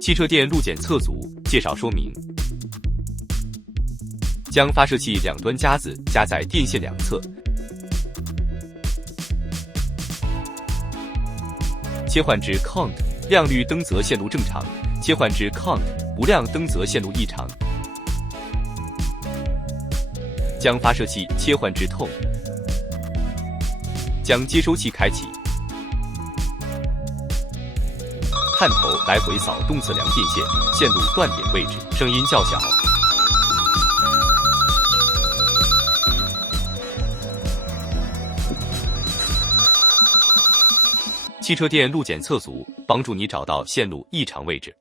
汽车电路检测组介绍说明：将发射器两端夹子夹在电线两侧，切换至 count 亮绿灯则线路正常，切换至 count 不亮灯则线路异常。将发射器切换至 tone， 将接收器开启，探头来回扫动测量电线线路断点位置，声音较小。汽车电路检测组帮助你找到线路异常位置。